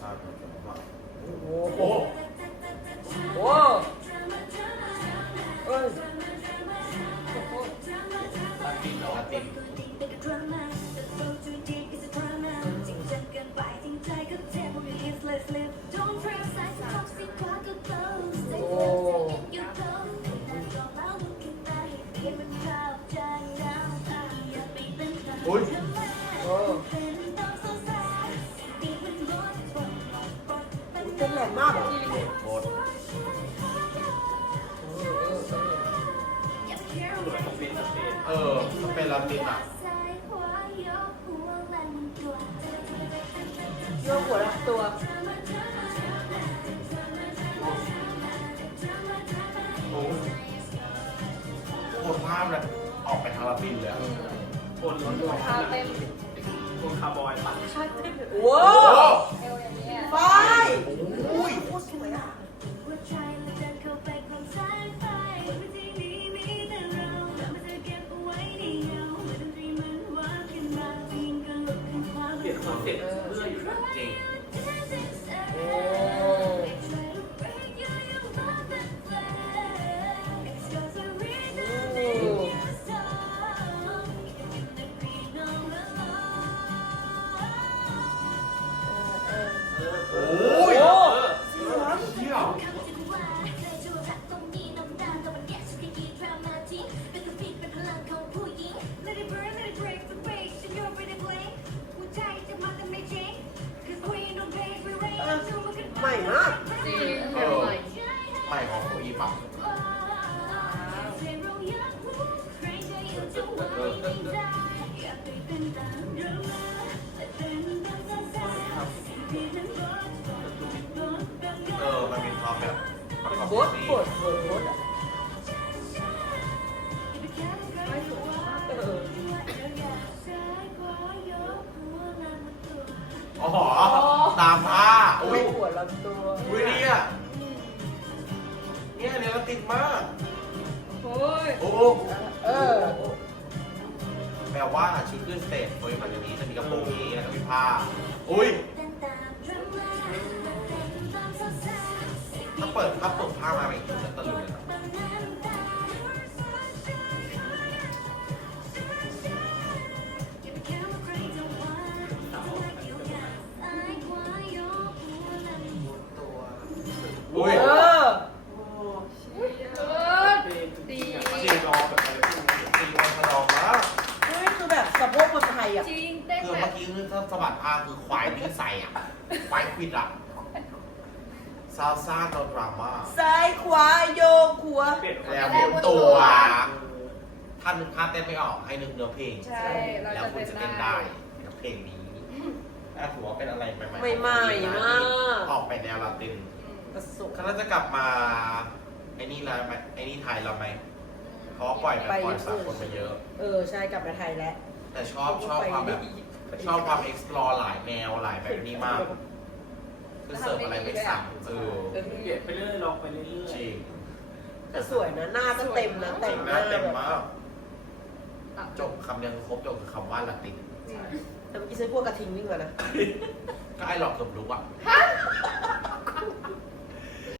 โอ้โหโอ้เอ้ยลาตินลาตินอุ้ยโอ้เต้ มากอะโคตรเออเออเออมันเป็นลาตินอะโยกหัวละตัวโอ้โคตรภาพเลยออกไปทางลาตินเลยอะคนรถของคาเต้นคนคาร์บอยปะชาเต้นโอ้โอ้เอวอย่างเงี้ยไป อุ้ยโใหม่มากจริงเออใหม่ของโคอีปังเออ มันมีความแบบประกอบโบดซีโบดโบดโบดอะเอออ๋อตามผ้าอุ้ยหัว ลำตัวอุ้ยเนี่ยเนี่ยเนี่ยเราติดมาก โอ้ยโอ้เออ แปลว่าชุดขึ้นสเตจเฮ้ยมันจะมีจะมีกระโปรงนี้แล้วก็มีผ้าอุ้ยถ้าเปิดถ้าเปิดผ้ามา สะบัดผ้าคือควายที่ใส่อะ ควายควิดอะซาซ่าโนดราม่าซ้ายขวาโยกหัวเปลี่ยนคอนแล้วเซ็ปต์หมุนตัวถ้านึกภาพเต้นไม่ออกให้นึกเนื้อเพลงใช่เราแล้วจะคุณเป็นจะเต้นได้ได้กับเพลงนี้อะถือว่าเป็นอะไรใหม่ๆใหม่ๆมาก ออกไปแนวลาตินกระสุนเขาน่าจะกลับมาไอ้นี่แล้วไหมไอ้นี่ไทยเราไหมเพราะว่าปล่อยแบบปล่อยสากลมาเยอะ เออ ใช่กลับมาไทยแล้ว แต่ชอบชอบความแบบ ชอบความ explore หลายแนวหลายแบบนี้มากคือเสิร์ฟอะไรไม่ซ้ำเออเออเปลี่ยนไปเรื่อยลองไปเรื่อยจริงแต่สวยนะหน้าก็เต็มนะจแต่ริงงหนะน้าเต็มแบบมากจบคำเดียวคือครบจบคือคำว่าละตินแต่เมื่อกี้ฉันพวกกระทิงวิ่งมานะก็ไอ้หลอกเกือบรู้อะฮะ